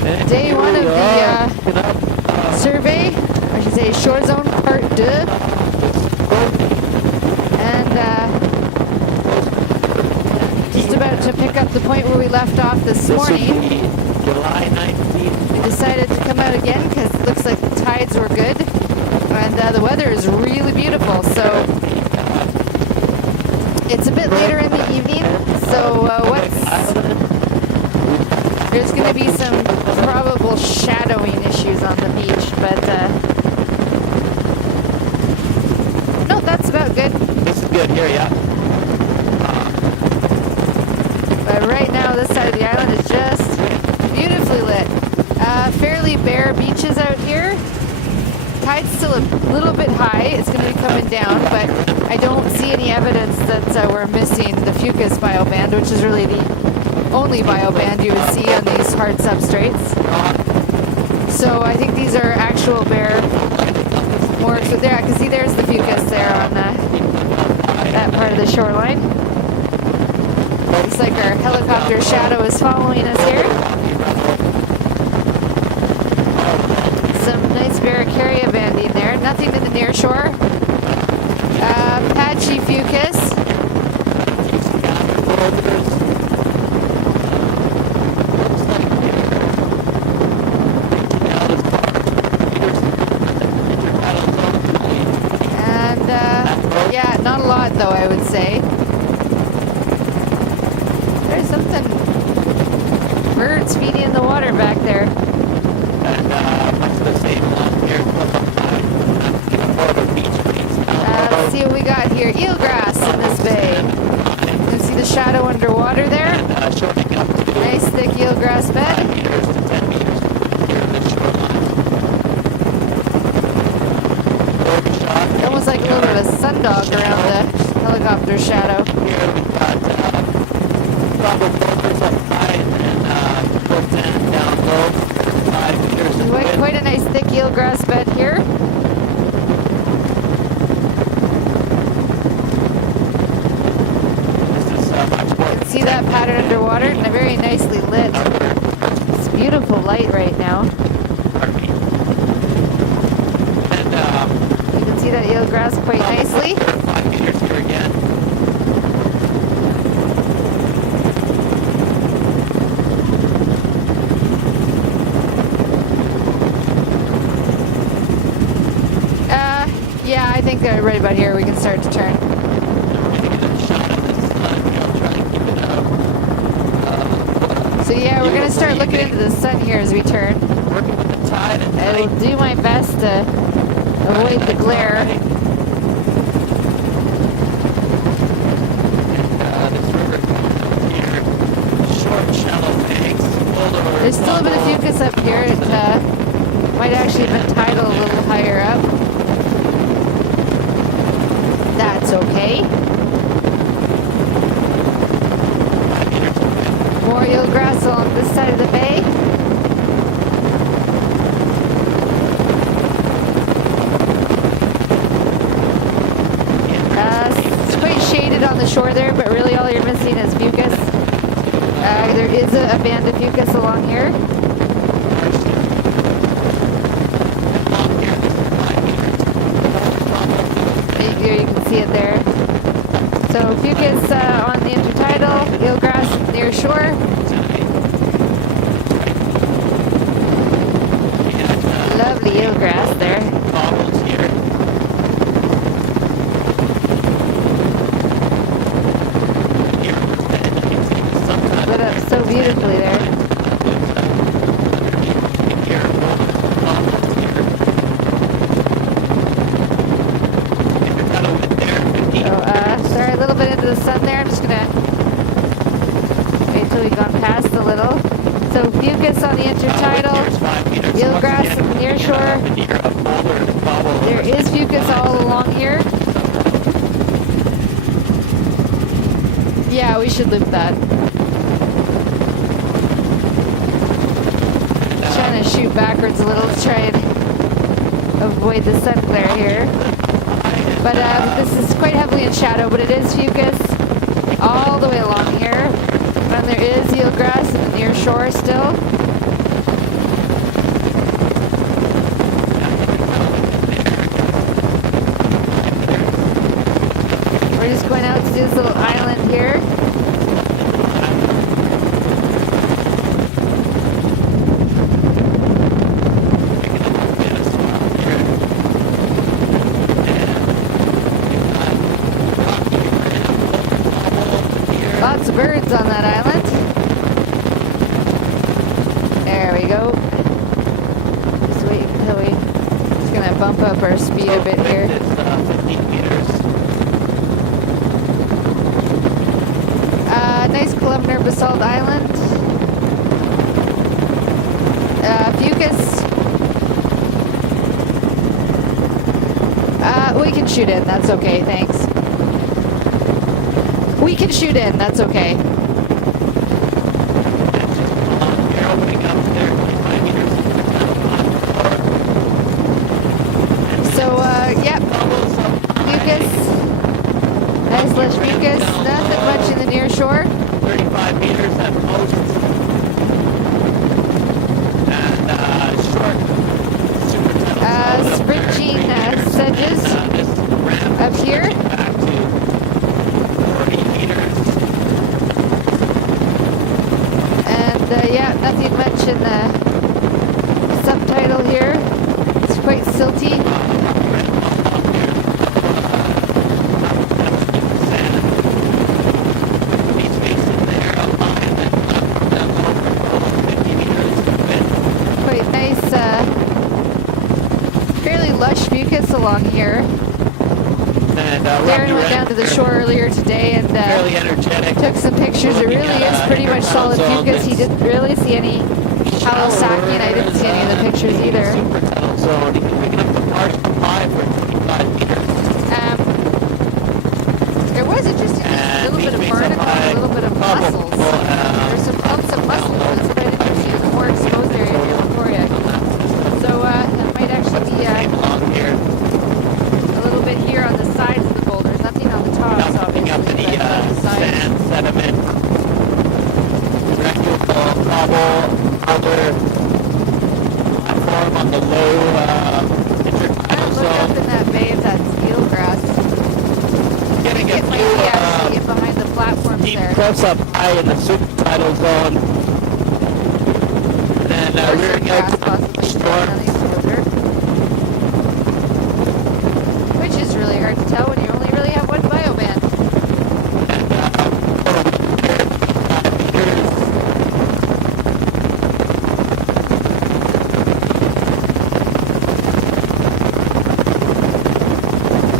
Day one of the survey, I should say Shorezone Part 2. And just about to pick up the point where we left off this morning. July 19th. We decided to come out again because it looks like the tides were good. And the weather is really beautiful, so it's a bit later in the evening, so there's going to be some probable shadowing issues on the beach, but no, that's about good. This is good here, yeah. But right now, this side of the island is just beautifully lit. Fairly bare beaches out here. Tide's still a little bit high. It's going to be coming down, but I don't see any evidence that we're missing the fucus bioband, which is really the only bioband you would see on these hard substrates. So I think these are actual bare more. So there, I can see there's the fucus there on that part of the shoreline. Looks like our helicopter shadow is following us here. Some nice Barracaria banding there. Nothing in the near shore. Patchy fucus. And yeah, not a lot though, I would say. There's something. Birds feeding in the water back there. Let's see what we got here. Eelgrass in this bay. You can see the shadow underwater there. Nice thick eelgrass bed. Almost like a little bit of a sundog around the helicopter shadow. Quite a nice thick eelgrass bed here. You can see that pattern underwater and they're very nicely lit. It's beautiful light right now. You can see that eelgrass quite nicely. Yeah, I think right about here we can start to turn. So yeah, we're going to start looking into the sun here as we turn. I'll do my best to avoid the glare. There's still a bit of fucus up here. It might actually have been tidal a little higher up. That's okay. More eelgrass along this side of the bay. It's quite shaded on the shore there, but really all you're missing is fucus. There is a band of fucus along here. You can see it there. So fucus on the intertidal, eelgrass near shore. Lovely eelgrass there. Lit up so beautifully there. Sorry, a little bit into the sun there. I'm just gonna wait till we've gone past a little. So fucus on the intertidal, eelgrass on the near shore. There is fucus all along here. Yeah, we should loop that. Trying to shoot backwards a little to try and avoid the sun glare here. But this is quite heavily in shadow, but it is fucus all the way along here. And there is eelgrass in the near shore still. we go. Just wait until we... Just gonna bump up our speed a bit here. It's 15 meters. Nice columnar basalt island. Fucus. We can shoot in, that's okay, thanks. We can shoot in, that's okay. You're opening up there 25 meters. So, yep. Fucus. Nice lush fucus. Nothing much in the near shore. 35 meters at most. And short super tunnel. Springing sedges up here. Back to 40 meters. And yeah, nothing much in the subtitle here. It's quite silty. Quite nice, fairly lush fucus along here. And Darren went down to the shore earlier today and fairly energetic. took some pictures. It really is pretty much solid fucus. He didn't really see any hollow sacking. I didn't see any of the pictures either. Super tunnel zone. You can pick up the partial high for 25 meters. There was interesting, a little bit of barnacle, a little bit of mussels. There's some clumps of mussels, but it's quite interesting. It's a more exposed area near Victoria. So it might actually be a little bit here on the sides of the boulders, nothing on the tops, Picking obviously. up any but on the sides. sand, sediment, rectangle, cobble, other platform on the low intertidal Look up zone. in that bay of that steel grass. Getting It might be actually in behind the platforms deep there. cliffs up high in the subtidal zone. And then Or some rearing grass out possibly the growing storm. on the exposure. Which is really hard to tell when you only really have one bioband.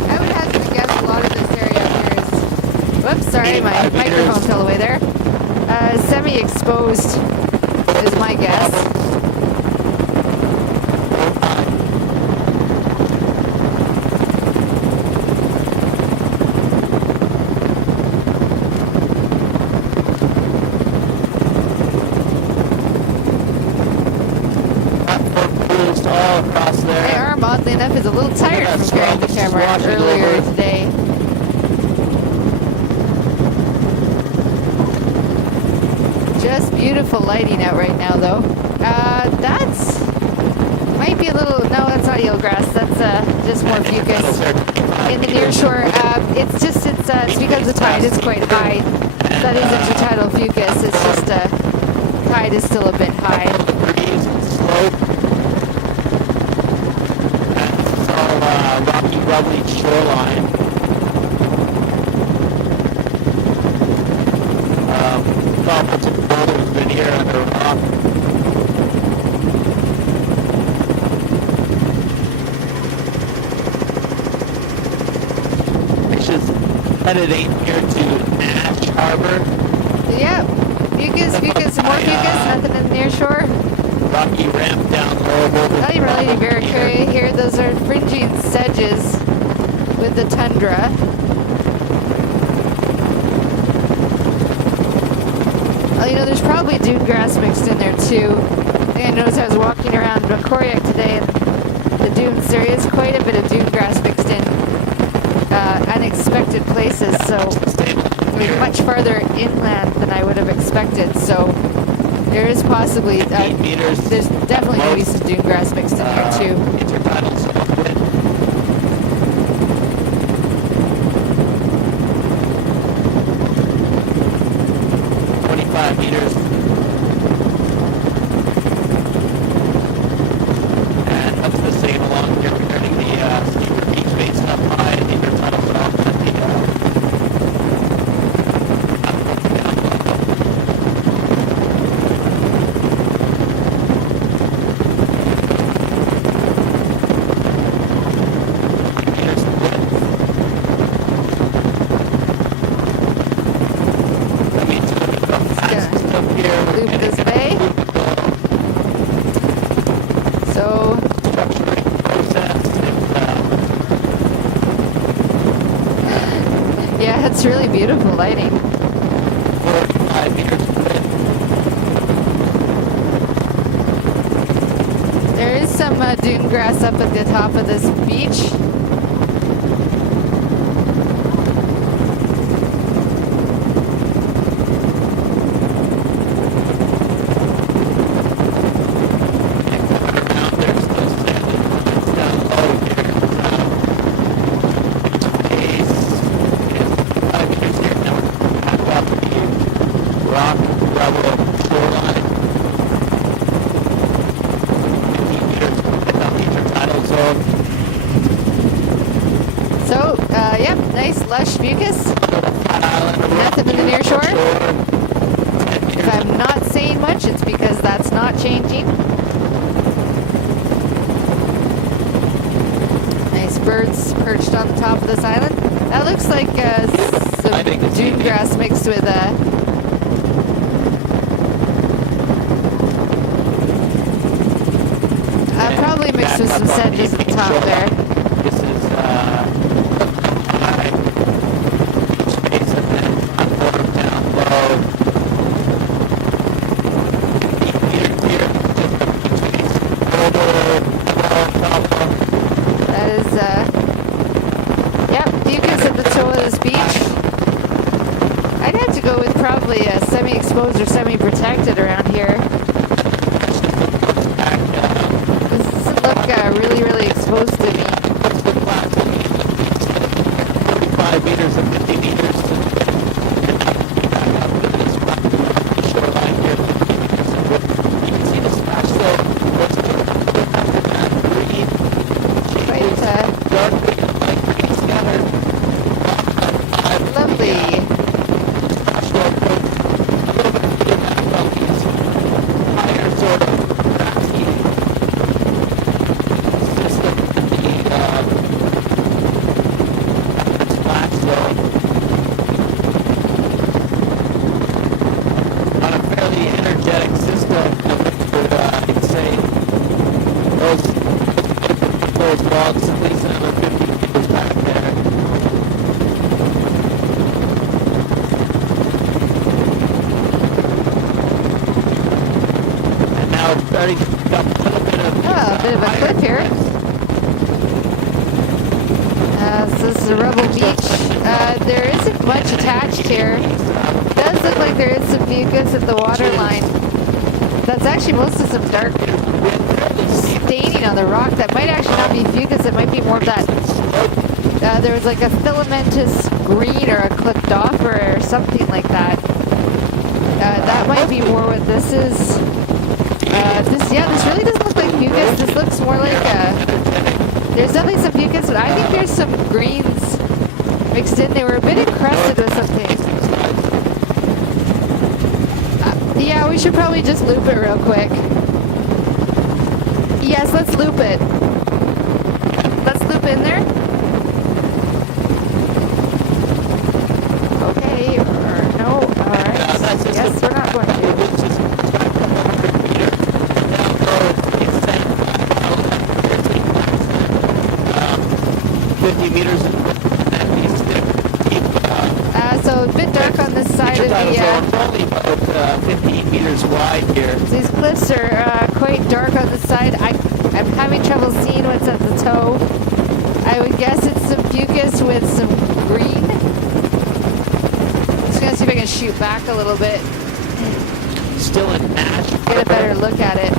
I would hazard to guess a lot of this area here is... Whoops, sorry, my 85 meters. microphone fell away there. Semi-exposed is my guess. All across My there. arm, oddly enough, is a little tired from carrying the camera Swashing earlier over. today. Just beautiful lighting out right now, though. That's might be a little. No, that's not eelgrass. That's just more fucus in the near shore. It's because the tide is quite high. That is intertidal fucus. It's just tide is still a bit high. Breeze and slope. That's all rocky, rubbly shoreline. Thoughtful to the boulders been here under a rock. Which is headed ain't here to Nash Harbor. Yep. Fucus, more fucus. Nothing in the near shore. Rocky ramp down low. Not even really very curious here. Those are fringing sedges with the tundra. Oh, you know, there's probably dune grass mixed in there too. I noticed I was walking around Victoria today, and the dunes, there is quite a bit of dune grass mixed in unexpected places. So we're much farther inland than I would have expected. So there is possibly, 8 meters. there's definitely going to be some dune grass mixed in there too. Intertidal zone wind. 25 meters. And that's the same along here regarding the steeper beach face up high in the intertidal zone. And It's really beautiful lighting. 4 to 5 meters width. There is some dune grass up at the top of this beach. Yep, nice lush mucus. Nothing in the near shore. If I'm not saying much, it's because that's not changing. Nice birds perched on the top of this island. That looks like some dune grass mixed with probably mixed with some sedges at the top there. This is high space and then platform down low. 8 meters here, just a space over That is, yep, mucus at the toe of this beach. I'd have to go with probably a semi-exposed or semi-protected around here. This doesn't look really, really exposed to me. 45 meters and 50 meters to back up to this shoreline here. You can see the splash zone. What's after that green Quite dark green and light green scattered. lovely. Splash zone goes a little bit further back on these higher sort of grassy system in the splash zone. On a fairly energetic system, I'd say those logs at least another 50 meters back there. And now it's starting to pick up a little bit of Oh, a bit of a cliff here. So this is a rubble beach. There isn't much attached here. It does look like there is some mucus at the waterline. That's actually mostly some dark staining on the rock. That might actually not be mucus. It might be more of that. There was like a filamentous green or a clipped off or something like that. That might be more what this is. This really doesn't look like mucus. This looks more like there's definitely some mucus, but I think there's some greens mixed in. They were a bit encrusted with something. Yeah, we should probably just loop it real quick. Yes, let's loop it. Let's loop in there. Okay, or no, alright. Yes, we're not going to. 50 meters and that needs to keep So a bit dark on this side of the it's only about 15 meters wide here. these cliffs are quite dark on the side. I'm having trouble seeing what's at the toe. I would guess it's some mucus with some green. Just gonna see if I can shoot back a little bit, Still in Nash. get a better look at it.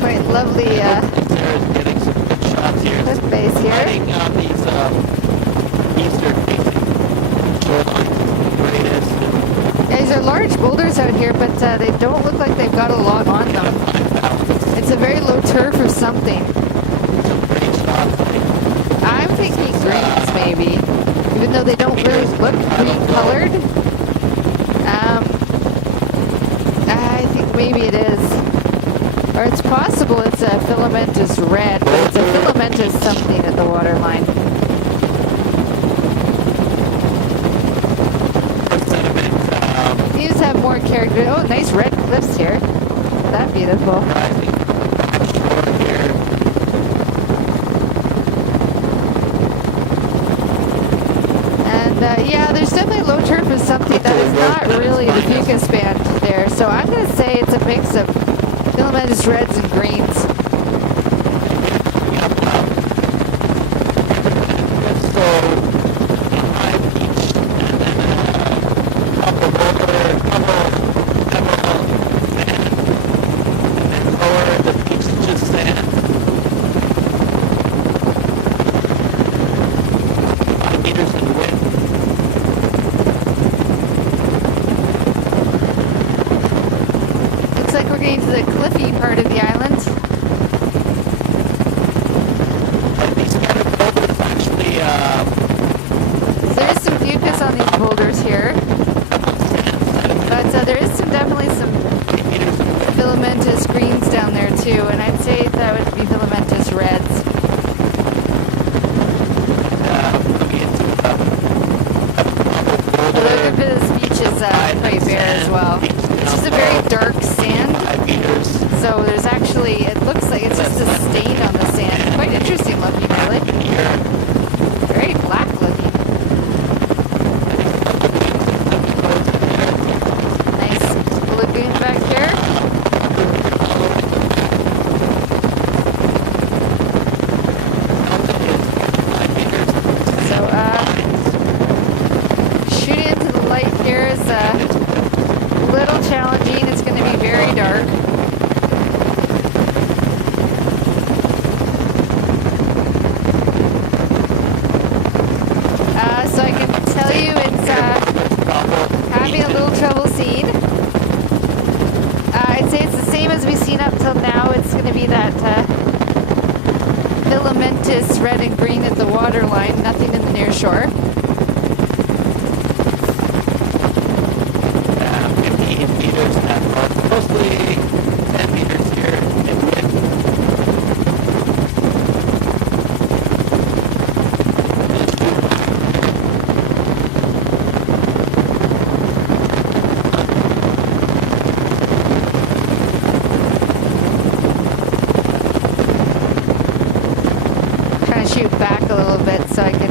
Quite lovely Sarah's getting some good shots here. cliff face here. Lighting on these eastern facing shorelines is the greatest. Yeah, these are large boulders out here, but they don't look like they've got a lot on them. It's a very low turf or something. Some great shots. I'm thinking greens maybe, even though they don't really look green colored. I think maybe it is. Or it's possible it's a filamentous red, but it's a filamentous something at the waterline. These have more character. Oh, nice red cliffs here. That beautiful. Rising back shore here. not really the fucus band there. So I'm going to say it's a mix of filamentous reds and greens. To the cliffy part of the island. There is some fucus on these boulders here, but there is definitely some filamentous greens down there too, and I'd say that would be filamentous reds. A little bit of this beach is pretty bare as well. It's just a very dark sand. So there's actually, it looks like it's just a stain on the sand. Quite interesting looking, really. Very black looking. Nice lagoon back here. So, shooting into the light here is a little challenging. It's going to be very dark. So I can tell you it's having a little trouble seeing. I'd say it's the same as we've seen up till now. It's going to be that filamentous red and green at the water line, nothing in the near shore. 15 meters at mostly 10 meters here in width. Trying to shoot back a little bit so I can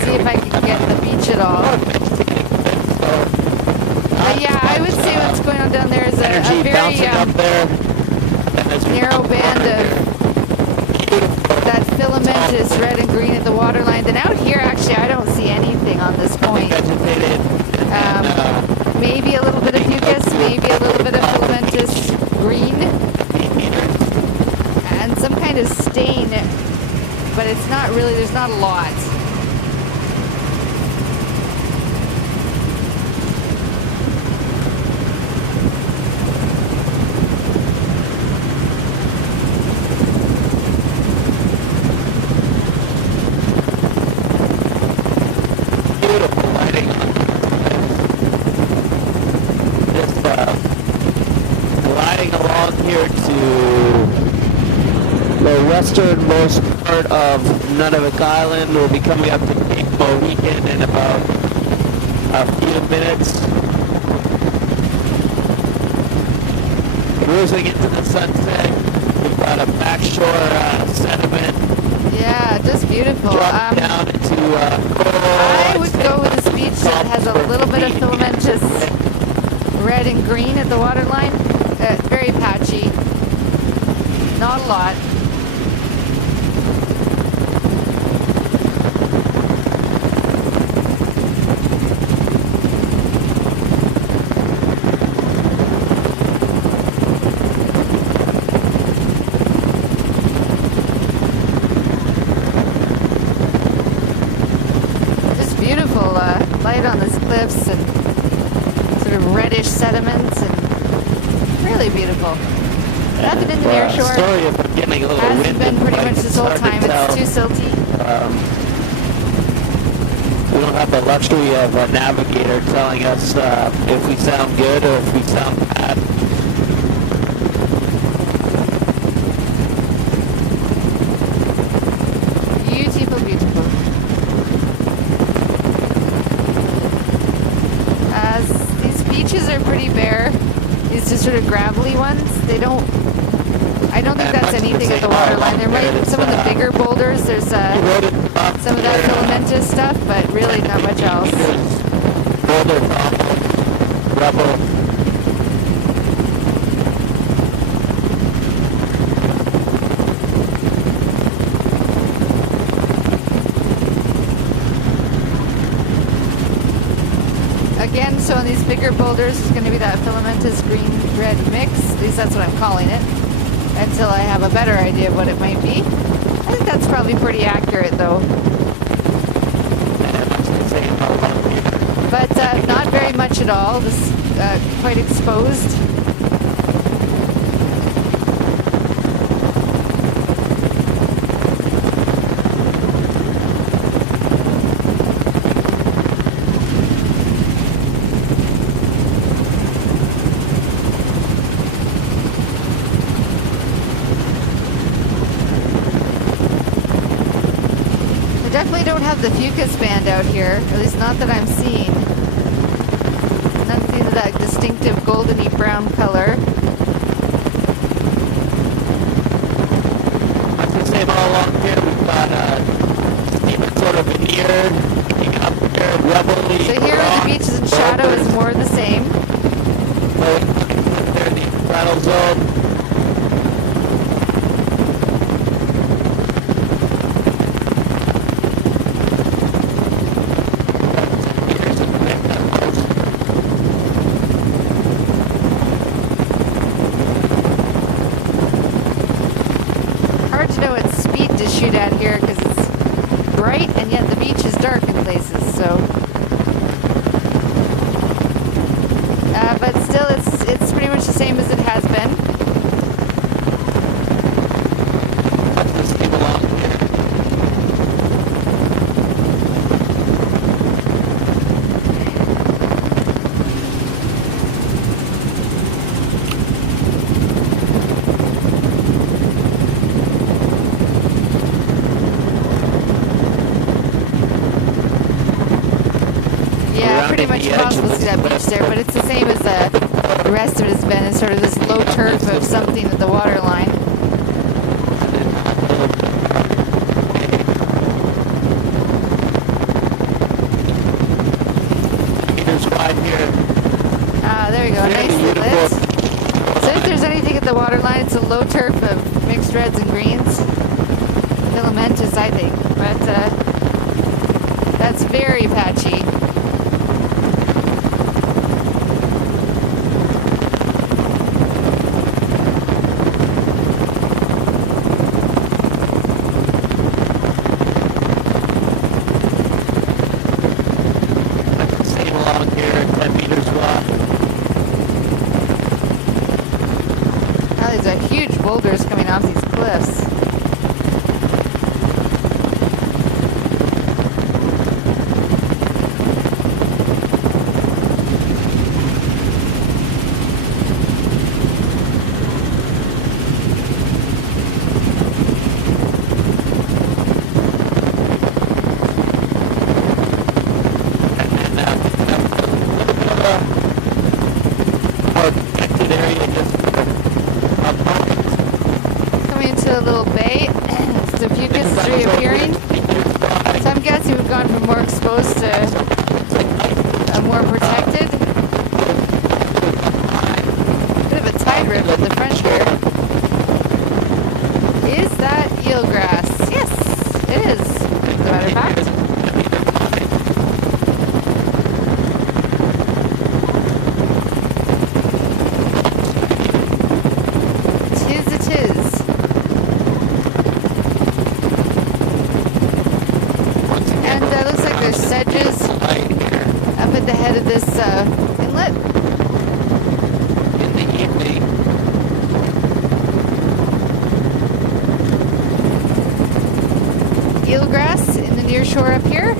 see if I can get the beach at all. Yeah, I would say what's going on down there is a very narrow band of that filamentous red and green at the waterline. Then out here, actually, I don't see anything on this point. Maybe a little bit of fucus, maybe a little bit of filamentous green, and some kind of stain, but it's not really, there's not a lot. Westernmost part of Nunavut Island. We'll be coming up to Cape Mohican in about a few minutes. Cruising into the sunset. We've got a backshore sediment. Yeah, just beautiful. Drop down into I would go with this beach that has a little bit of filamentous red and green at the waterline. Very patchy. Not a lot. Light on these cliffs and sort of reddish sediments and really beautiful. Nothing in the near shore. Sorry if I'm getting a little hasn't been pretty much this whole time. It's too silty. We don't have the luxury of a navigator telling us if we sound good or if we sound bad. Beautiful, beautiful. These beaches are pretty bare. These just sort of gravelly ones. I don't think that's anything at the waterline. There might be some of the bigger boulders. There's some of that filamentous stuff, but really not much else. again, so on these bigger boulders, it's going to be that filamentous green-red mix. At least that's what I'm calling it. Until I have a better idea of what it might be. I think that's probably pretty accurate, though. But not very much at all. This is quite exposed. Definitely don't have the fucus band out here, at least not that I'm seeing. Nothing of that distinctive goldeny brown color. That's the same all along here. We've got even sort of veneer, picking up here, rubbly. So here where the beach is in shadow is more of the same. There, the straddle zone. Shoot at here because it's bright and yet the beach is dark in places, so but still it's pretty much the same as it has been. Pretty much impossible to see that beach there, but it's the same as the rest of it has been. It's sort of this low turf of something at the water line. Ah, there you go, nicely lit. So if there's anything at the water line, it's a low turf of mixed reds and greens. Filamentous, I think, but that's very patchy. Boulders coming off these cliffs. A little bay, the fucus is reappearing. So I'm guessing we've gone from more exposed to more protected. Bit of a tide rip at the front here. Is that eelgrass? Yes, it is, as a matter of fact. Sedges up at the head of this inlet. In the evening. Eelgrass in the near shore up here.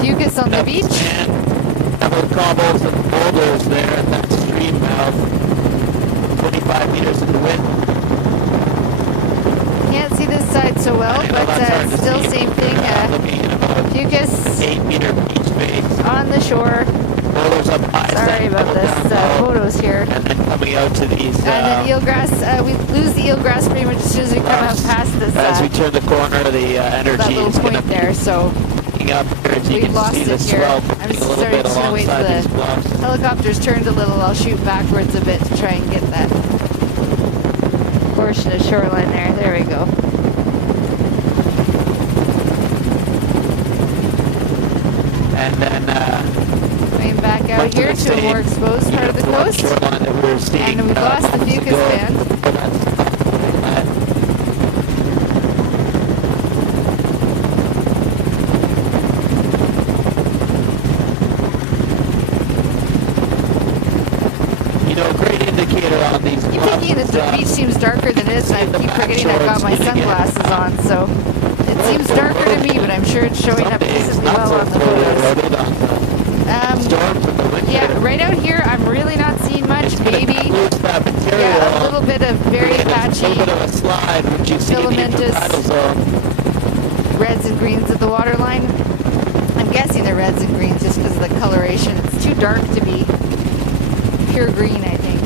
Fucus on the beach. And several cobbles and boulders there at that stream mouth. 25 meters in the wind. Can't see this side so well, but still same thing. Fucus 8-meter beach face on the shore. Boulders up high. Sorry about this. Photos here. And then coming out to these. And then eelgrass. We lose the eelgrass pretty much as soon as we come out past this. As we turn the corner, the energy that little is point there. So up here, as you we've can lost see it the here. swell I'm just a little bit starting to wait till the helicopter's turned a little. I'll shoot backwards a bit to try and get that portion of shoreline there. There we go. And then Coming back out Much of here the to a more same, exposed part of the coast. shoreline that we were seeing, And we've lost the moments fucus ago. band. You know, great indicator on these I keep thinking that the beach seems darker than it is, and I keep forgetting I've got my sunglasses on, so it seems darker to me, but I'm sure it's showing up decently well on the photos. Yeah, right out here, I'm really not seeing much. Maybe, yeah, a little bit of very patchy filamentous reds and greens at the waterline. I'm guessing they're reds and greens just because of the coloration. It's too dark to be pure green, I think.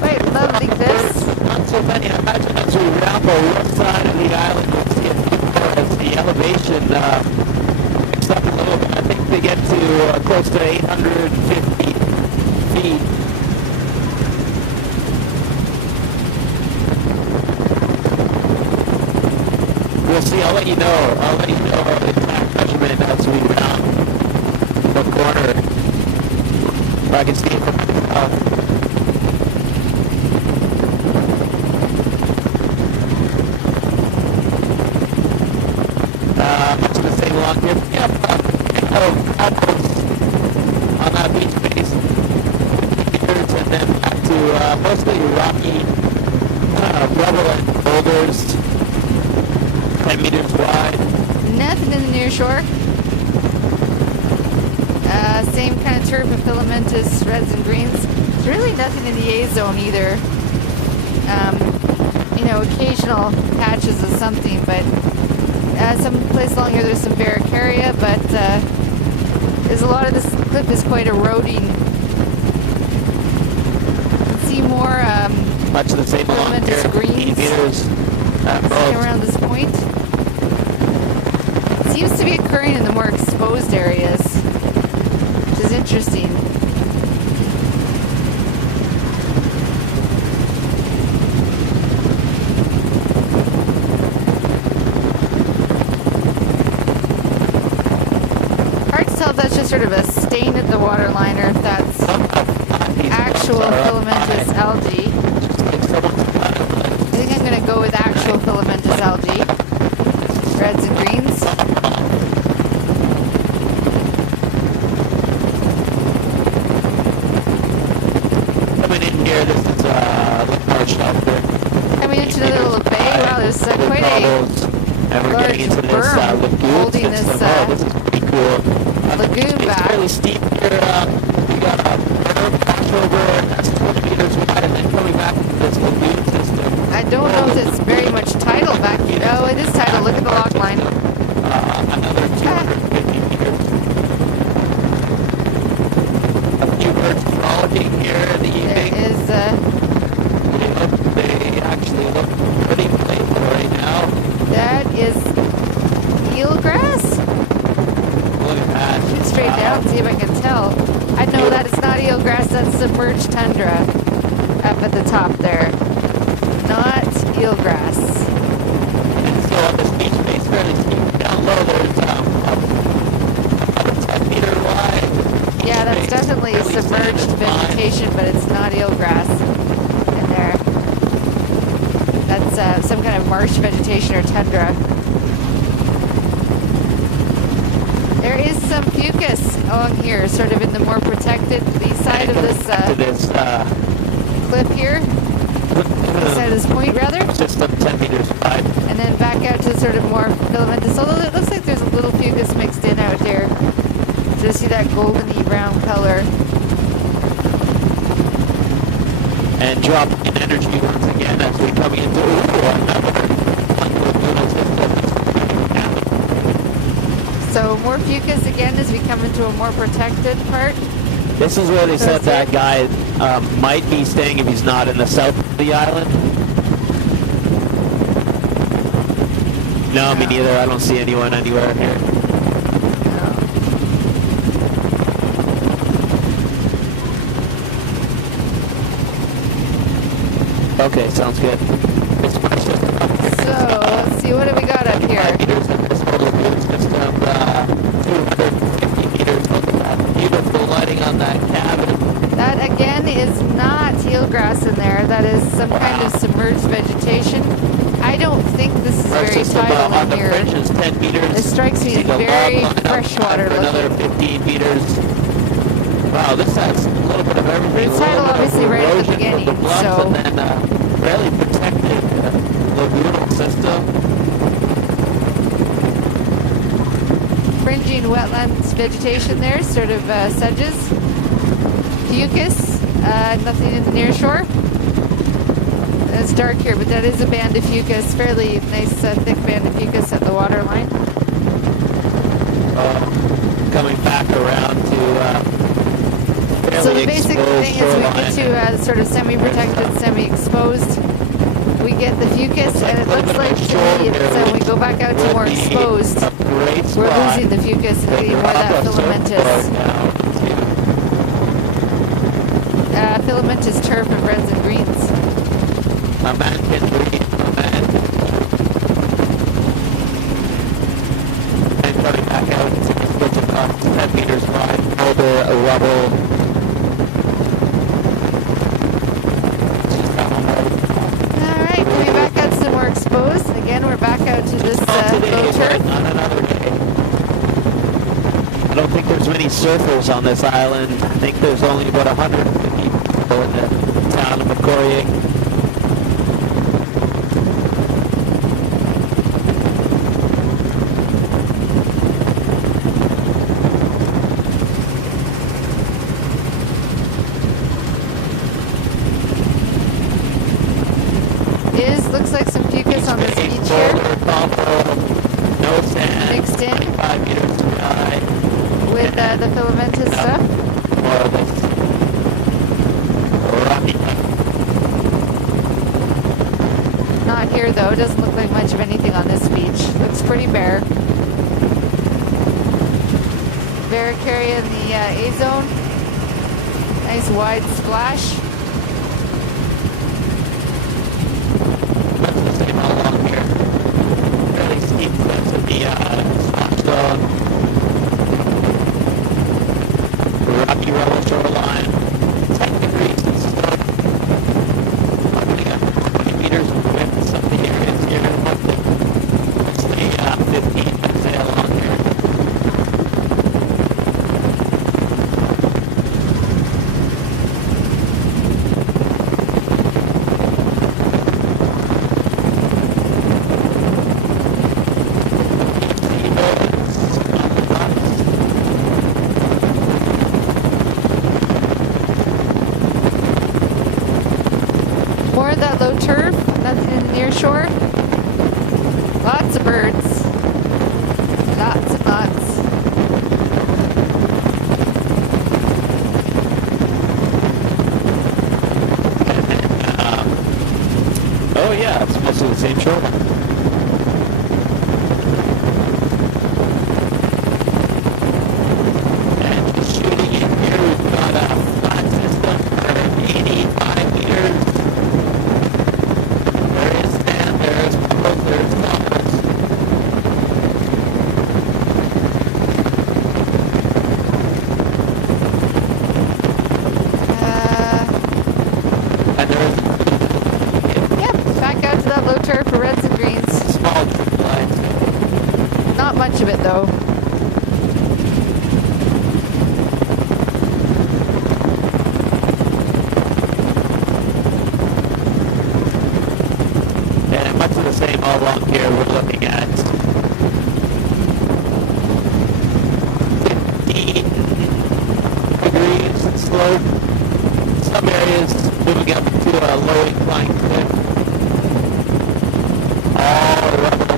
Quite lovely this. Not so many. I imagine as we round the west side of the island, we'll see it more as the elevation picks up a little bit. I think they get to close to 850 feet. We'll see. I'll let you know. I'll let you know the exact measurement as we round the corner. If I can see it from the top. Much of the same along here. Yeah, outposts on that beach base. And then back to mostly rocky rubble and boulders. 10 meters wide. Nothing in the near shore. Same kind of turf and filamentous reds and greens. There's really nothing in the A zone either. You know, occasional patches of something, but some place along here there's some barracaria, but there's a lot of this cliff is quite eroding. You can see more much of the same along here. filamentous greens Meters around this point. It seems to be occurring in the more exposed areas, which is interesting. Hard to tell if that's just sort of a stain at the waterline or if that's actual filamentous algae. I think I'm going to go with actual filamentous algae. Reds and greens. Coming in here, this is Lake Shelter. Coming into another little bay. Wow, there's quite a and we're large getting into this berm lagoon holding system. this Oh, this is pretty cool. lagoon It's back. fairly steep here. We got a berm over, that's 20 meters wide, and then coming back into this lagoon system. I don't know if it's very much tidal back here. Oh, it is tidal. Look at the log line. Another 250 meters. A few birds frolicking here in the There evening. is They actually look pretty playful right now. that is eelgrass. Look at that. Shoot straight down and see if I can tell. I know that it's not eelgrass. That's submerged tundra up at the top there. Not eelgrass. And so on this beach base, fairly steep. Down low, there's about a 10 meter wide. Yeah, that's space. definitely Fairly submerged standard line. vegetation, but it's not eelgrass in there. That's some kind of marsh vegetation or tundra. There is some fucus along here, sort of in the more protected lee side of this To this, cliff here. Lee side of this point, rather. just 10 meters wide. And then back out to sort of more filamentous. Although it looks like there's a little fucus mixed in out here. Just see that goldeny brown color. And drop in energy once again as we come into another lagoonal system. So more fucus again as we come into a more protected part. This is where they So said it's that it. guy might be staying if he's not in the south of the island. No, me neither. I don't see anyone anywhere here. Okay, sounds good. It's my system up here. So, let's see, what do we got up here? 5 meters in this whole lagoon system, 250 meters. Look at that beautiful lighting on that cabin. That again is not eelgrass in there. That is some kind of submerged vegetation. I don't think this is Our very system tidal on in the here. fringe is 10 meters. It strikes me See as the very log line freshwater outside for another looking. 15 meters. Wow, this has a little bit of everything. It's A little tidal bit of obviously right at the erosion from beginning, the bluffs, so- and then fairly protected lagoonal system. Fringing wetlands vegetation there, sort of sedges. Fucus, nothing in the near shore. It's dark here, but that is a band of fucus, fairly nice thick band of fucus at the water line. Coming back around to fairly So the basic exposed thing is we shoreline. get to sort of semi-protected, semi-exposed. We get the fucus, and it looks like to me, so we go back out to more exposed. We're losing the fucus and getting more of that filamentous. Filamentous turf of reds and greens. My man can breathe, my man. And coming back out, it's about 10 meters wide. Boulder, a rubble. Alright, coming back out some more exposed. And again, we're back out to this low turf. On another day. I don't think there's many surfers on this island. I think there's only about 150 people in the town of Macquarie. Looks like some fucus on this beach here. No sand. Mixed in 5 meters high. with the filamentous stuff. More of this rocky. Not here though. Doesn't look like much of anything on this beach. Looks pretty bare. Barracaria in the A zone. Nice wide splash. Rocky Rebel shoreline, 10 degrees and still opening up 20 meters of width in some of the areas here, and mostly 15 to sail along here. More of that low turf, nothing in the near shore. Lots of birds. Lots and lots. Oh yeah, it's mostly the same shoreline. And just shooting in here, we've got a flat system for 85 meters. There is sand, there's pebbles, there's bubbles. And there is Yep, back out to that low turf for reds and greens. small drip lines. Not much of it though. And much of the same all along here. We're looking at 15 degrees slope. Some areas moving up to a low incline cliff. All rubble,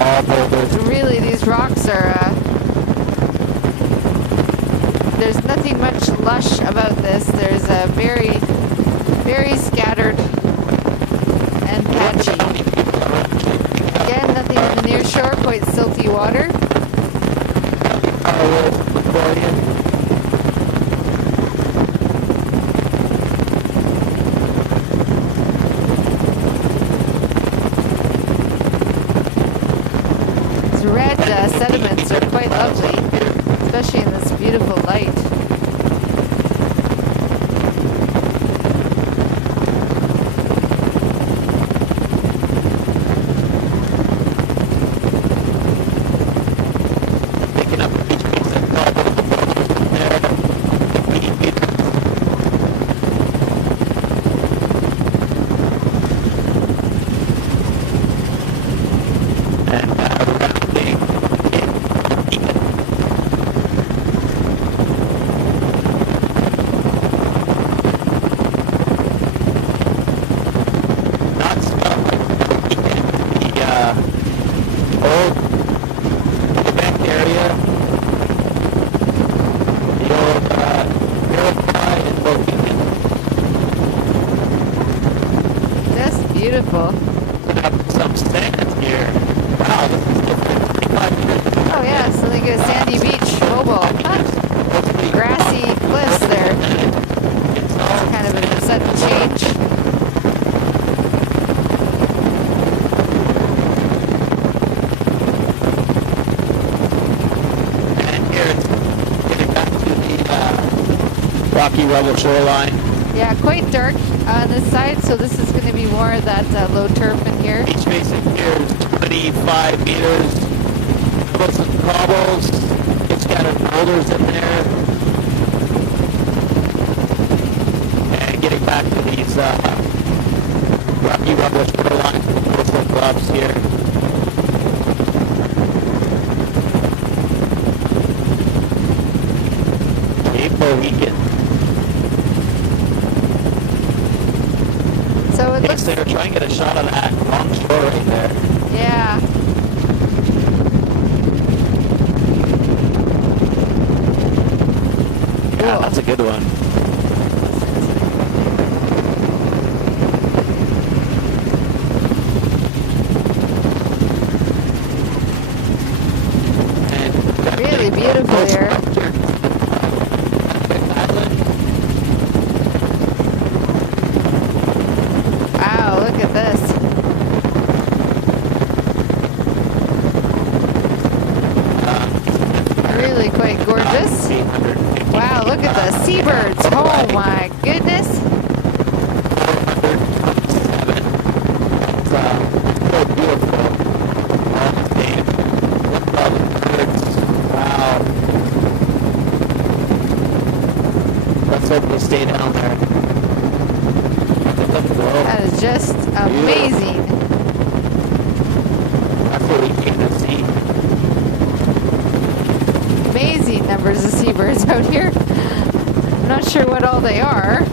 all boulders. Really, these rocks are, there's nothing much lush about this. There's a very, very scattered and patchy. Again, nothing in the near shore, quite silty water. lovely, especially in this beautiful light. Picking up the beach breeze and all the bubbles in there. 80 meters. And rounding in even. Not spelled like weekend. The old Quebec area, the old Iroquois and Bohemian. Just beautiful. Put up some sand here. Wow, this is different. 25 meters. Oh yeah, so they get a sandy beach mobile. Huh? Hopefully, Grassy cliffs there. it's all Kind of a sudden change. and here it's getting back to the rocky rubble shoreline. Yeah, quite dark on this side, so this is going to be more of that low turf in here. Beach basin here is 25 meters. Put some cobbles. It's got boulders in there. And getting back to these rocky rubble shorelines with coastal bluffs here. Cape Mohican. So it Yes, looks, they're trying to get a shot of that long shore right there. yeah. Yeah, Cool. that's a good one. And Really beautiful here. Wow, look at this. Really quite gorgeous. Wow, look at the seabirds. Oh my goodness. 427. It's so beautiful. Landscape. Look at all the birds. Wow. Let's hope they stay down there. Look at them go. That is just amazing. That's what we came to see. Amazing numbers of seabirds out here. I'm not sure what all they are.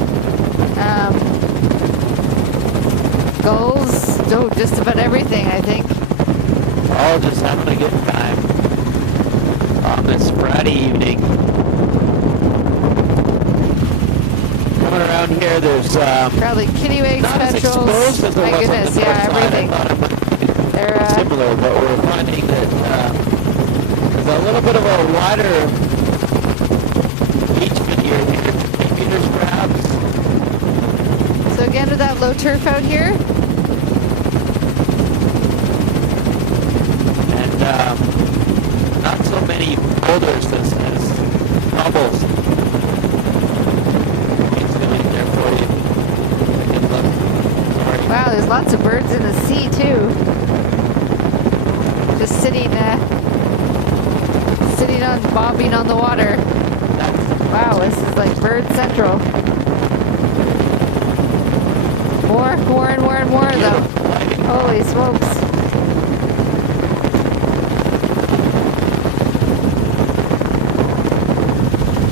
Gulls, oh, just about everything, I think. All just having a good time on this Friday evening. Coming around here, there's Probably kittiwakes, not as petrels. exposed as there My was on goodness, the yeah, north side. everything. I thought it might be They're similar, but we're finding that there's a little bit of a wider beach here, 8 meters perhaps. so again with that low turf out here. And not so many boulders as cobbles. It's going there for you. Take a look. Sorry. Wow, there's lots of birds in the sea too. Just sitting on, bobbing on the water. Wow, this is like bird central. More and more of them. Holy smokes.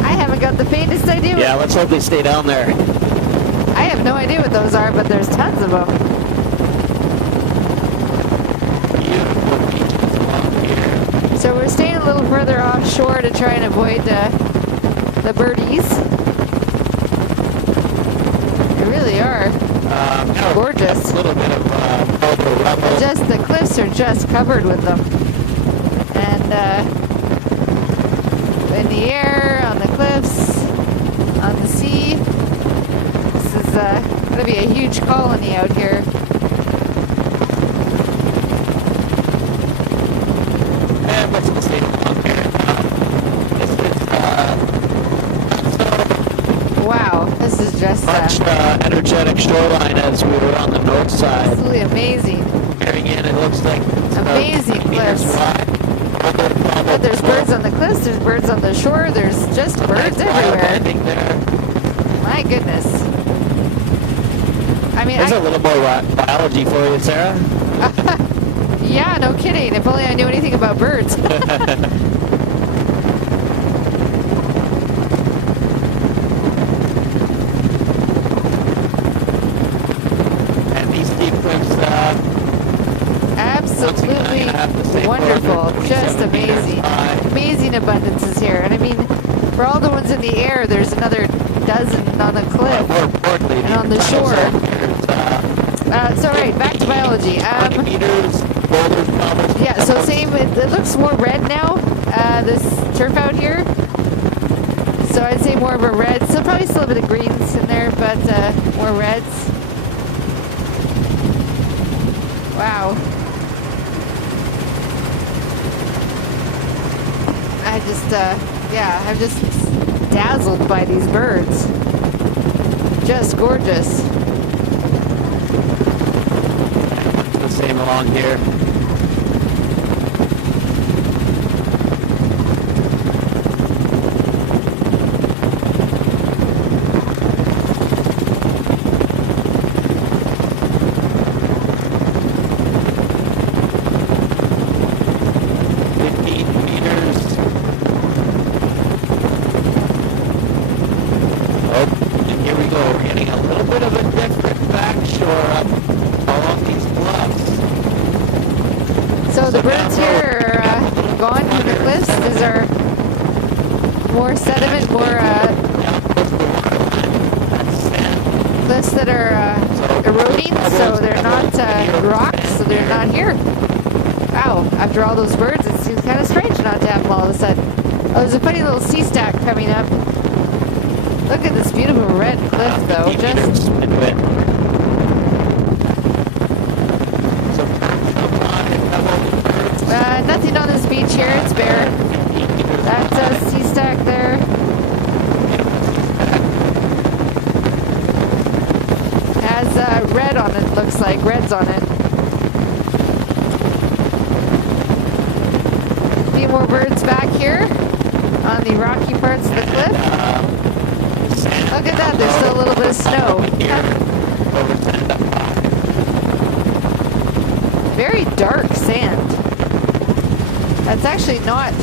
I haven't got the faintest idea. Yeah, let's hope they stay down there. I have no idea what those are, but there's tons of them. Beautiful beaches along here. So we're staying a little further offshore to try and avoid the birdies. They really are Now gorgeous. a little bit of bubble rubble. Just the cliffs are just covered with them, and in the air, on the cliffs, on the sea. This is going to be a huge colony out here. And let's stay along here. much energetic shoreline as we were on the north side. absolutely amazing. Peering in, it looks like it's about Amazing 8 meters cliffs. wide. But there's birds on the cliffs, there's birds on the shore, there's just birds everywhere. Landing there. My goodness. I mean, There's a little more biology for you, Sarah. yeah, no kidding. If only I knew anything about birds. And these steep cliffs, Absolutely wonderful. Just amazing. Amazing abundances here. And I mean, for all the ones in the air, there's another dozen on the cliff more importantly, and on the shore. So, right, back to biology. 20 meters, boulders, boulders. Yeah, so same. It looks more red now, this turf out here. So I'd say more of a red. So probably still a bit of greens in there, but more reds. Wow. I just, yeah, I'm just dazzled by these birds. Just gorgeous. The same along here. So the birds here are gone from the cliffs. These are more sediment, more cliffs that are eroding, so they're not rocks, so they're not here. Wow, after all those birds, it seems kind of strange not to have them all of a sudden. Oh, there's a funny little sea stack coming up. Look at this beautiful red cliff, though. Just nothing on this beach here. It's bare. That sea stack there has red on it. Looks like red's on it. A few more birds back here on the rocky parts of the cliff. Look at that. There's still a little bit of snow. Very dark sand. That's actually not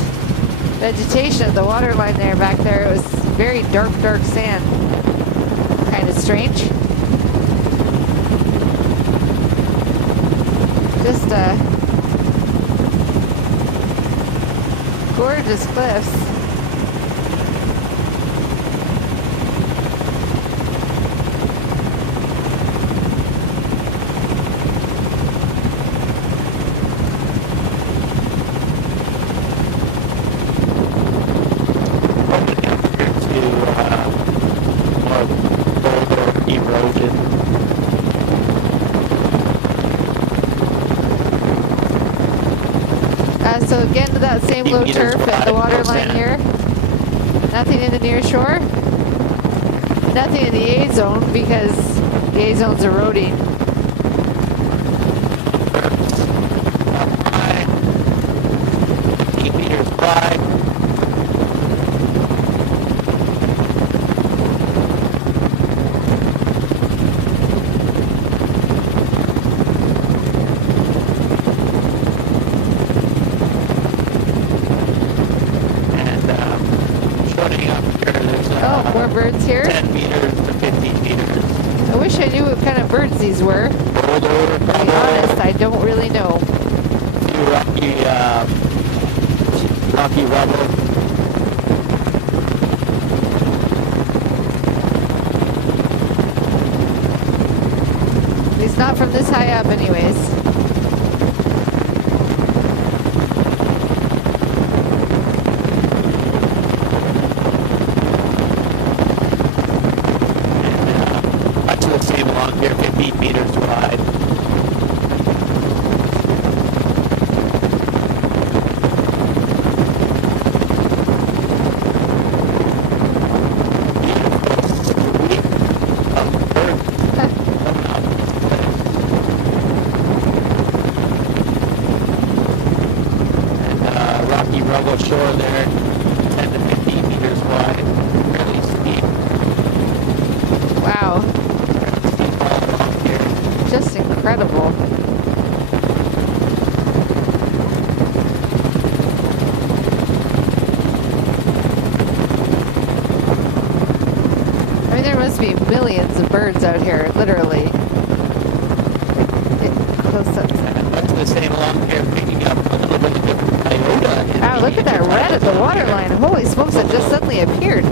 vegetation at the water line there back there. It was very dark sand. Kind of strange. Just gorgeous cliffs. So again to that same low turf at the water line here. Nothing in the near shore. Nothing in the A zone because the A zone's eroding. High, 8 meters wide. More birds here. 10 meters to 15 meters. I wish I knew what kind of birds these were. To be honest, I don't really know. Rocky rubble. At least not from this high up anyways. Same along here, 15 meters wide. incredible. I mean, there must be millions of birds out here, literally. Close up. That's the same along here, picking up a little bit of different iota. Wow, look at that red at the waterline. Holy smokes, it just suddenly appeared.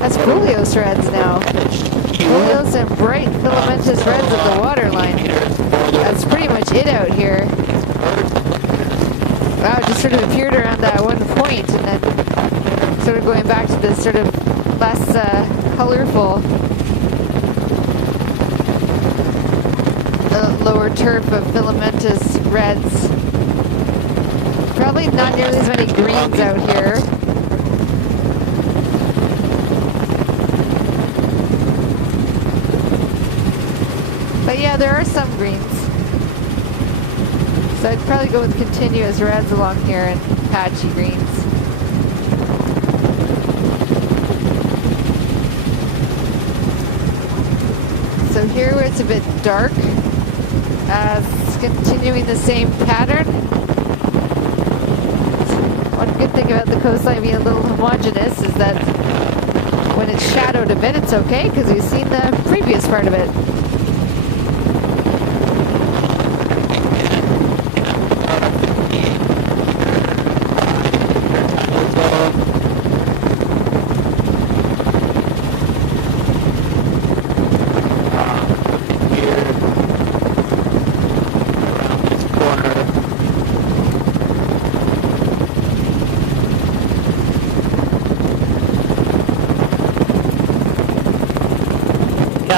That's Julios reds now. Julios and bright filamentous reds at the waterline. That's pretty much it out here. Wow, it just sort of appeared around that one point and then sort of going back to this sort of less colorful lower turf of filamentous reds. Probably not nearly as many greens out here. But yeah, there are some greens. So I'd probably go with continuous reds along here and patchy greens. So here where it's a bit dark, it's continuing the same pattern. One good thing about the coastline being a little homogeneous is that when it's shadowed a bit, it's okay because we've seen the previous part of it.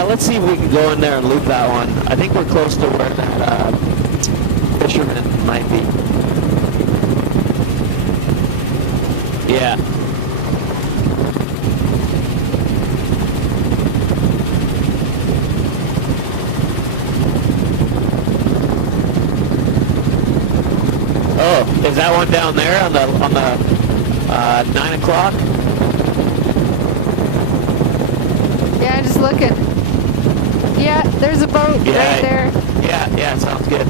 Let's see if we can go in there and loop that one. I think we're close to where that fisherman might be. Yeah. Oh, is that one down there on the 9 o'clock? Yeah, just looking. Yeah, there's a boat right there. Yeah, sounds good.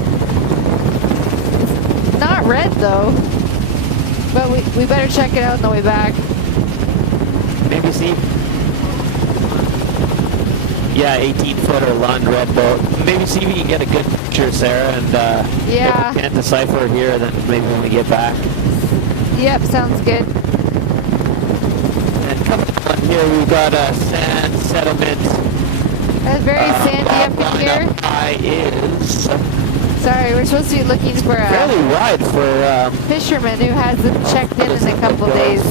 It's not red though, but we better check it out on the way back. Maybe see. Yeah, 18-footer Lund red boat. Maybe see if we can get a good picture, Sarah, and yeah, if we can't decipher it here, then maybe when we get back. Yep, sounds good. And coming on here, we've got sand settlement. That's very sandy up in here. High is Sorry, we're supposed to be looking for a fairly wide for fisherman who hasn't checked in a couple days.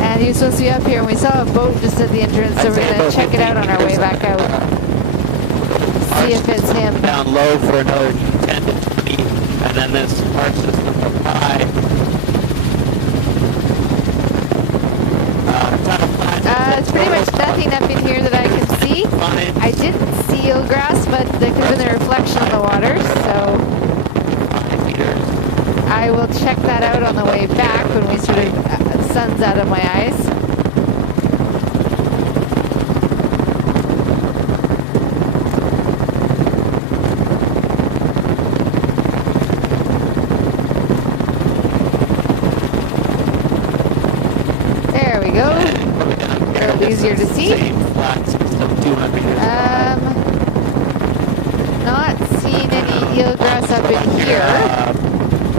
And he was supposed to be up here, and we saw a boat just at the entrance, so we're going to check it out on our way back out. See if it's him. Down low for another 10 to 20, and then this park system up high. It's pretty much nothing up in here that I can see. I didn't see eelgrass, but there could have been a reflection on the water, so I will check that out on the way back when we sort of, the sun's out of my eyes. There we go. Easier to see. Not seeing any eelgrass up in here.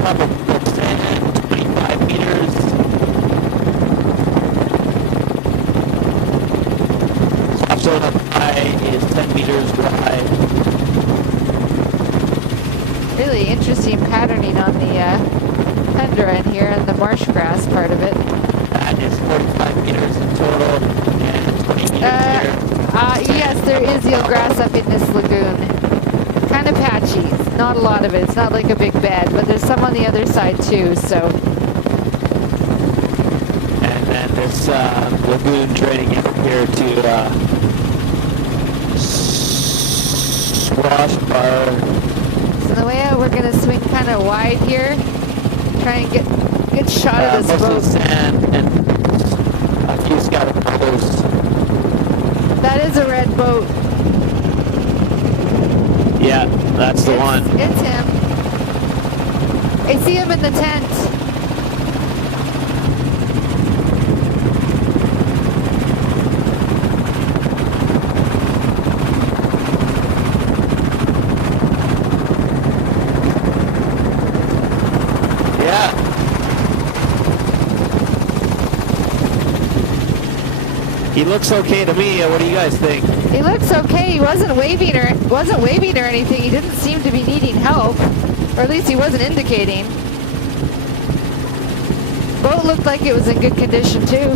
Probably 25 meters. Zone up high is 10 meters wide. Really interesting patterning on the tundra in here and the marsh grass part of it. That is 45 meters in total. Yes, there is eelgrass up in this lagoon. Kind of patchy. Not a lot of it. It's not like a big bed, but there's some on the other side too, so. And then this lagoon draining out here to Swash Bar. So the way out, we're going to swing kind of wide here. Try and get a good shot of this boat. Sand and a few scattered bubbles. That is a red boat. Yeah. That's the one. It's him. I see him in the tent. Yeah. He looks okay to me. What do you guys think? He looks okay. He wasn't waving or anything. He didn't seem to be needing help, or at least he wasn't indicating. Boat looked like it was in good condition too.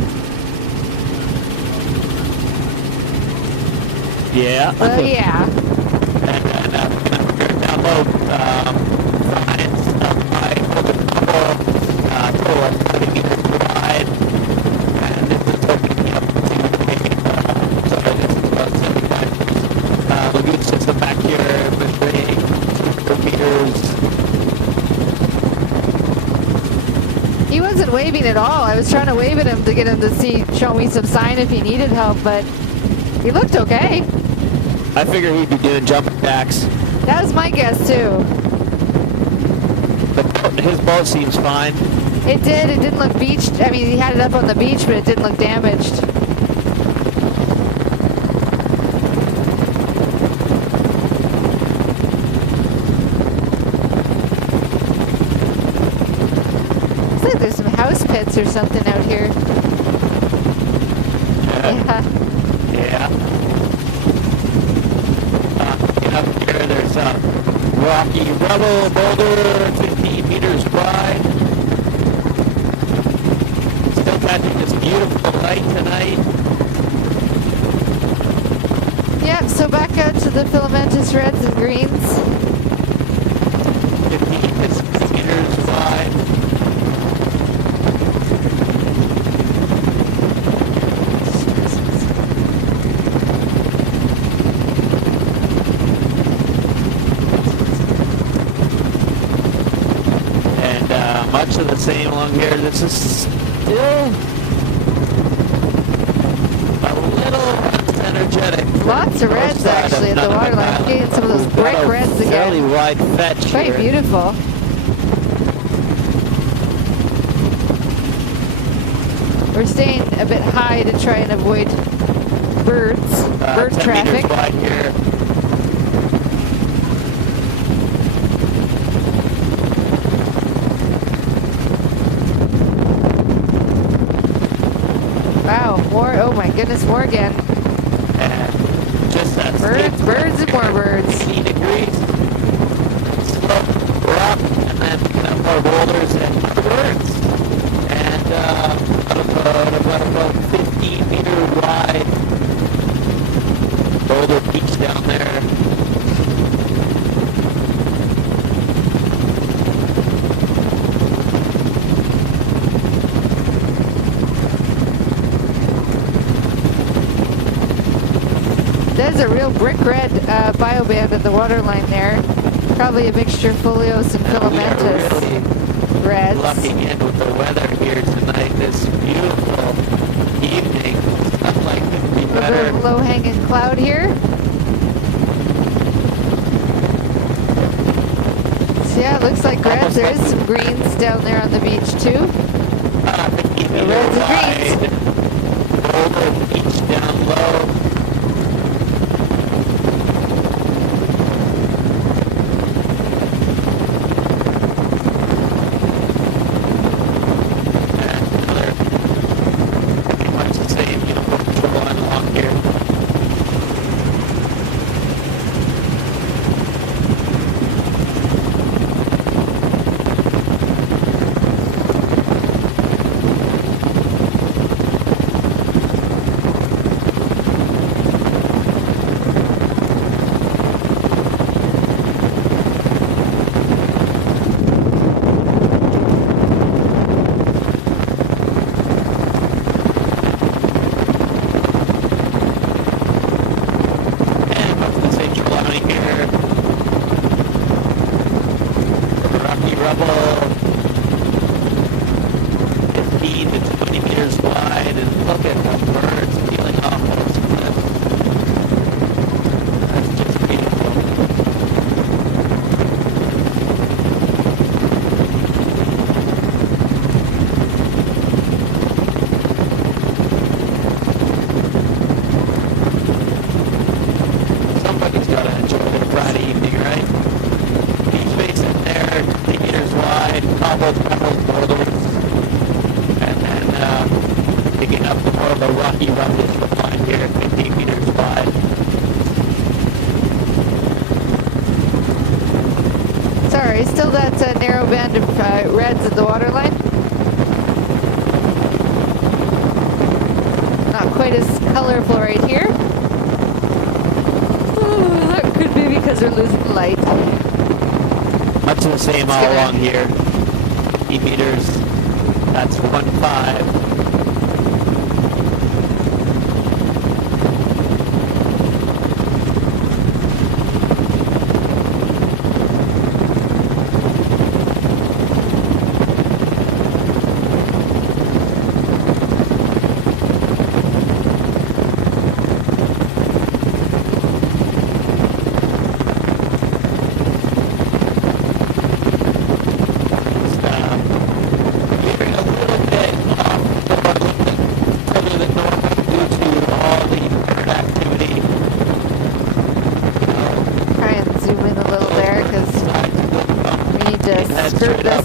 Yeah. Well, yeah. And down low, Brian's up by over the total of 30 meters wide, and this is opening up to sorry, this is about 75 lagoons just the back here with the 200 meters. He wasn't waving at all. I was trying to wave at him to get him to show me some sign if he needed help, but he looked okay. I figured he'd be doing jumping jacks. That was my guess too. His boat seems fine. It did. It didn't look beached. I mean, he had it up on the beach, but it didn't look damaged. Looks like there's some house pits or something out here. Yeah. Yeah. Up here, there's a rocky rubble boulder, 15 meters wide. Still catching this beautiful light tonight. Yep, so back out to the filamentous reds and greens. 15 meters wide. Much of the same along here. This is still a little energetic. Lots of reds actually at the waterline. Getting some of those bright reds again. Fairly wide fetch Quite here. beautiful. We're staying a bit high to try and avoid bird 10 traffic. meters wide here. Wow, more, oh my goodness, more again. And just that Birds and more birds. 15 degrees. Slope, we're up, and then more boulders and more birds. And about 15 meter wide boulder beach down there. There's a real brick red bioband at the waterline there. Probably a mixture of folios and filamentous really reds. Lucking in with the weather here tonight. This beautiful evening. Stuff like could be A better. little low-hanging cloud here. So yeah, it looks like reds. There is some greens down there on the beach too. 50 The reds and greens. Boulder beach down low. picking up more of a rocky roughish line here, 15 meters wide. Sorry, still that narrow band of reds at the waterline. Not quite as colorful right here. Ooh, that could be because they're losing light. Much the same all along here. 50 meters. That's 1.5.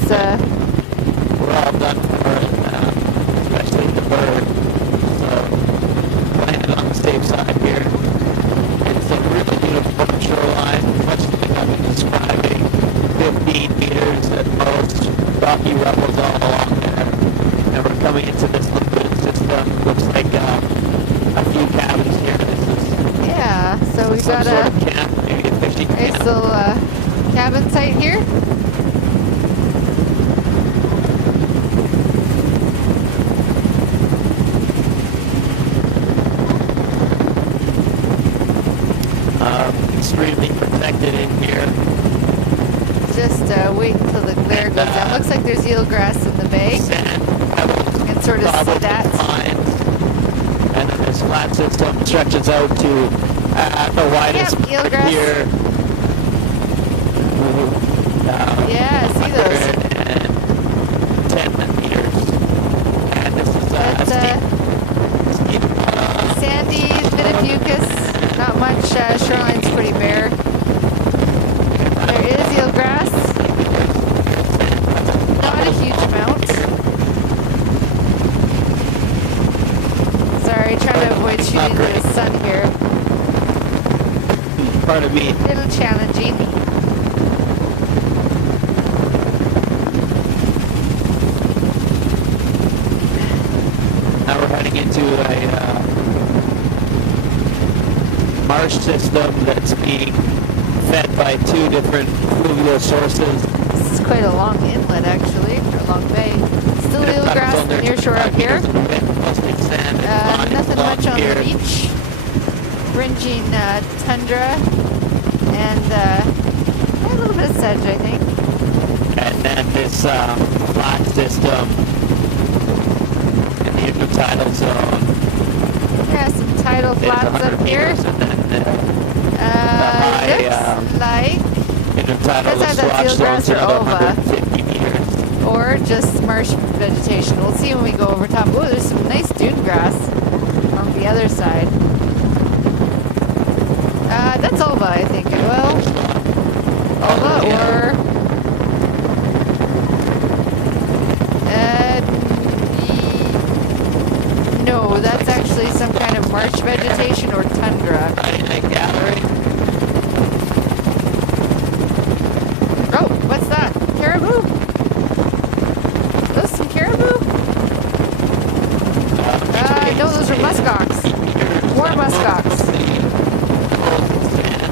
We're all done for it, especially the bird. So, landed on the safe side here. It's a really beautiful shoreline, much like I've been describing. 15 meters at most, rocky rebels all along there. And we're coming into this liquid system. Looks like a few cabins here. This is so we've got sort of camp, maybe a fishing camp. Nice little cabin site here. Extremely protected in here. Just wait until the glare goes down. Looks like there's eelgrass in the bay. Sand, You can sort of see that. And then this flat system stretches out to the widest eelgrass. here. Yeah, I see those. 10 meters. And this is steep, sandy, bit of mucus. Not much. Shoreline's pretty bare. There is eelgrass. Not a huge amount. Sorry, trying to avoid shooting into the sun here. Pardon me. A little challenging. Now we're heading into a marsh system that's being fed by two different fluvial sources. This is quite a long inlet, actually, or a long bay. Still eelgrass near shore up here. Nothing much on the beach. Fringing tundra and a little bit of sedge, I think. And then this flat system in the intertidal zone. Yeah, some tidal flats up here. Looks like intertidal that's either eelgrass or ova, 150 meters. or just marsh vegetation. We'll see when we go over top. Oh, there's some nice dune grass on the other side. That's ova, I think. Well, ova or no, that's actually some kind of marsh vegetation or tundra. Gathering. Oh, what's that? Caribou? Those some caribou? No, those are muskox. More muskox.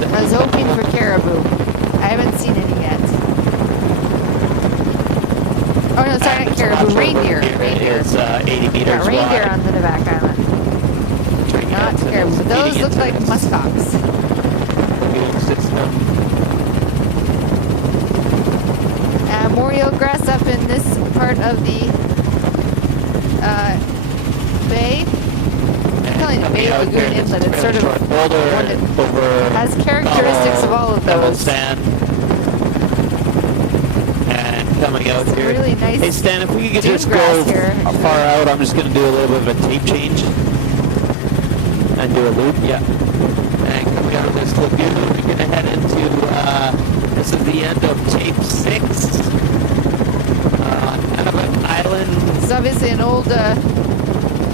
I was hoping for caribou. I haven't seen any yet. Oh no, sorry, not caribou. Reindeer. Reindeer. It's 80 meters Yeah, reindeer wide. on the Navac Island. Not caribou. But those look like muskox. More eelgrass up in this part of the bay. I'm calling it Bay Lagoon Inlet. It's sort of one that has characteristics of all of those. Sand. And coming out here. Really nice. Hey Stan, if we could just go here. far out, I'm just going to do a little bit of a tape change. And do a loop, yeah. And coming out of this loop here, we're going to head into, this is the end of tape 6. Kind of an island. It's obviously an old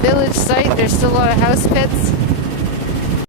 village site. There's still a lot of house pits.